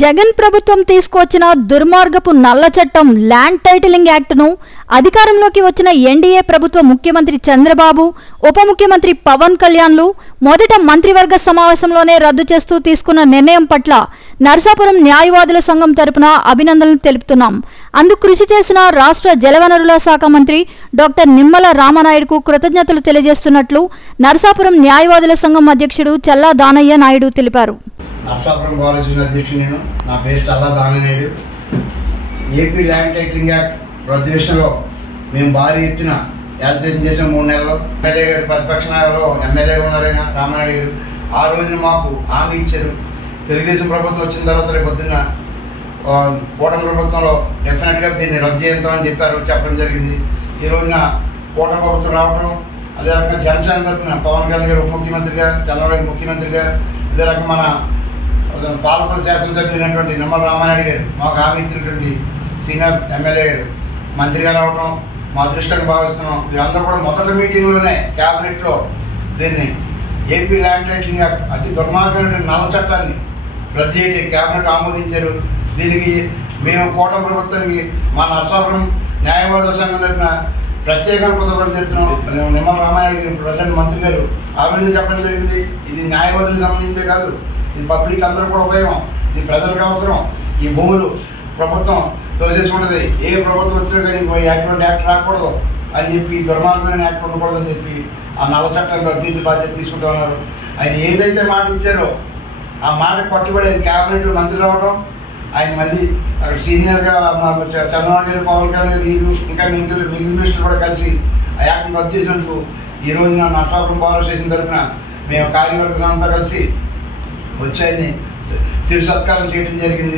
జగన్ ప్రభుత్వం తీసుకొచ్చిన దుర్మార్గపు నల్ల చట్టం ల్యాండ్ టైటిలింగ్ యాక్ట్ను అధికారంలోకి వచ్చిన ఎన్డీఏ ప్రభుత్వ ముఖ్యమంత్రి చంద్రబాబు, ఉప ముఖ్యమంత్రి పవన్ కళ్యాణ్లు మొదట మంత్రివర్గ సమావేశంలోనే రద్దు చేస్తూ తీసుకున్న నిర్ణయం పట్ల నరసాపురం న్యాయవాదుల సంఘం తరపున అభినందనలు తెలుపుతున్నాం. అందుకు కృషి చేసిన రాష్ట్ర జలవనరుల శాఖ మంత్రి డాక్టర్ నిమ్మల రామనాయుడుకు కృతజ్ఞతలు తెలియజేస్తున్నట్లు నరసాపురం న్యాయవాదుల సంఘం అధ్యక్షుడు చల్లా దానయ్య నాయుడు తెలిపారు. నరసాపురం కాలేజ్ అధ్యక్షుడు నేను. నా పేరు Challa Danayya. AP land titling act రద్దు విషయంలో మేము భారీ ఎత్తున యాజిటేషన్ చేసిన 3 నెలల్లో ఎమ్మెల్యే గారు, ప్రతిపక్ష నాయకులు ఎమ్మెల్యే ఉన్నారైనా రామనాయుడు గారు ఆ రోజున మాకు హామీ ఇచ్చారు. తెలుగుదేశం ప్రభుత్వం వచ్చిన తర్వాత రేపు పొద్దున్న కూటమి ప్రభుత్వంలో డెఫినెట్గా దీన్ని రద్దు చేద్దామని చెప్పడం జరిగింది. ఈ రోజున కూటమి ప్రభుత్వం రావడం, అదే రకంగా జనసేన తరఫున పవన్ కళ్యాణ్ గారు ఉప ముఖ్యమంత్రిగా, చంద్రబాబు గారు ముఖ్యమంత్రిగా, ఇదే రకంగా మన పాలకొండ శాసనసభ్యులైనటువంటి నిమ్మల రామానాయుడు గారు మాకు హామీ ఇచ్చినటువంటి సీనియర్ ఎమ్మెల్యే గారు మంత్రిగా రావడం మా అదృష్టంగా భావిస్తున్నాం. వీరందరూ కూడా మొదటి మీటింగ్లోనే క్యాబినెట్లో దీన్ని ఏపీ ల్యాండ్ టైటిలింగ్ యాక్ట్ అతి దుర్మార్గమైనటువంటి నల్ల చట్టాన్ని రద్దు చేయడం క్యాబినెట్ ఆమోదించారు. దీనికి మేము కూటమి ప్రభుత్వానికి మా నరసాపురం న్యాయవాదుల సంఘం తరఫున ప్రత్యేకంగా కృతజ్ఞతలు తెలుపుతున్నాం. నిమ్మల రామానాయుడు గారు ప్రజెంట్ మంత్రి గారు అభివృద్ధి చెప్పడం జరిగింది. ఇది న్యాయవాదులకు సంబంధించే కాదు, ఇది పబ్లిక్ అందరూ కూడా ఉపయోగం, ఇది ప్రజలకు అవసరం. ఈ భూములు ప్రభుత్వం తోసేసుకుంటుంది. ఏ ప్రభుత్వం వచ్చినా కానీ అటువంటి యాక్ట్ రాకూడదు అని చెప్పి, దుర్మార్గమైన యాక్ట్ ఉండకూడదు అని చెప్పి ఆ నల్ల చట్టాన్ని రద్దు బాధ్యత తీసుకుంటూ ఉన్నారు. ఆయన ఏదైతే మాట ఇచ్చారో ఆ మాట కట్టుబడి ఆయన క్యాబినెట్లో మంత్రి రావడం, ఆయన మళ్ళీ అక్కడ సీనియర్గా చంద్రబాబు గారు, పవన్ కళ్యాణ్ గారు, వీరు ఇంకా మిగిలిన మినిస్టర్ కూడా కలిసి ఆ యాక్ట్ని రద్దు చేసినందుకు ఈ రోజున నరసాపురం పవర్ స్టేషన్ తరఫున మేము కార్యవర్గం అంతా కలిసి వచ్చి ఆయన్ని శిర సత్కారం చేయడం జరిగింది.